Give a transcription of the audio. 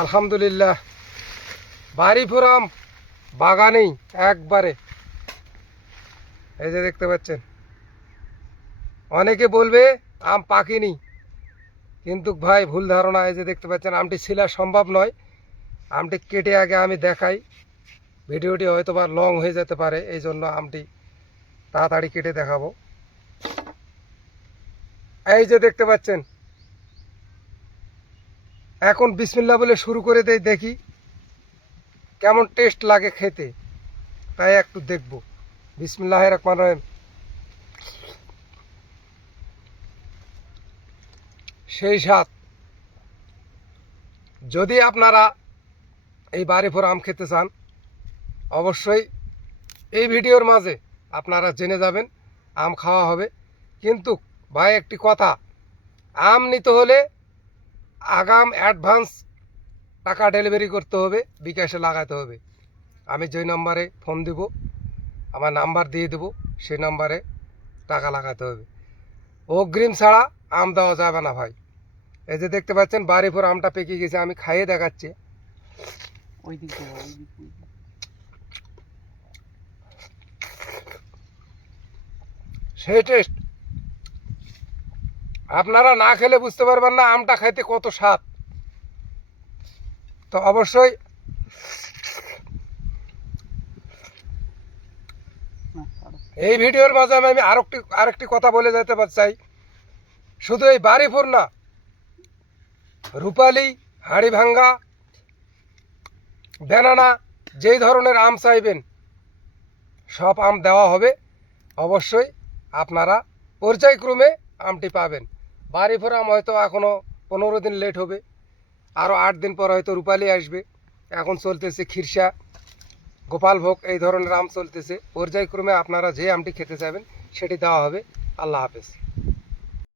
আলহামদুলিল্লাহ, বাড়িপুর আম বাগানেই একবারে। এই যে দেখতে পাচ্ছেন, অনেকে বলবে আম পাকেনি, কিন্তু ভাই ভুল ধারণা। এই যে দেখতে পাচ্ছেন, আমটি ছিলা সম্ভব নয়। আমটি কেটে আগে আমি দেখাই, ভিডিওটি হয়তো বা লং হয়ে যেতে পারে, এই জন্য আমটি তাড়াতাড়ি কেটে দেখাবো। এই যে দেখতে পাচ্ছেন, এখন বিসমিল্লাহ বলে শুরু করে দেই, দেখি কেমন টেস্ট লাগে খেতে, তাই একটু দেখব। বিসমিল্লাহির রহমানির রহিম। সেই স্বাদ। যদি আপনারা এই বাড়িপুর আম খেতে চান, অবশ্যই এই ভিডিওর মাঝে আপনারা জেনে যাবেন, আম খাওয়া হবে। কিন্তু ভাই একটি কথা, আম নিতে হলে আগাম অ্যাডভান্স টাকা ডেলিভারি করতে হবে, বিকাশে লাগাতে হবে। আমি যেই নম্বরে ফোন দিব, আমার নাম্বার দিয়ে দেবো, সেই নম্বরে টাকা লাগাতে হবে। অগ্রিম ছাড়া আম দেওয়া যাবে না ভাই। এই যে দেখতে পাচ্ছেন, বাড়িপুর আমটা পেকে গেছে, আমি খাইয়ে দেখাচ্ছি। সেই টেস্ট আপনারা না খেলে বুঝতে পারবেন না আমটা খাইতে কত স্বাদ। তো অবশ্যই এই ভিডিওর মাঝে আমি আরেকটি কথা বলে যেতে চাই। শুধু এই বাড়িপুর না, রূপালী, হাড়িভাঙ্গা, বেনানা, যেই ধরনের আম চাইবেন সব আম দেওয়া হবে। অবশ্যই আপনারা পর্যায়ক্রমে আমটি পাবেন। বাড়িপুর আম হয়তো এখনও 15 দিন লেট হবে, আরও 8 দিন পর হয়তো রূপালী আসবে। এখন চলতেছে খিরসা, গোপালভোগ, এই ধরনের আম চলতেছে। পর্যায়ক্রমে আপনারা যে আমটি খেতে চাইবেন সেটি দেওয়া হবে। আল্লাহ হাফেজ।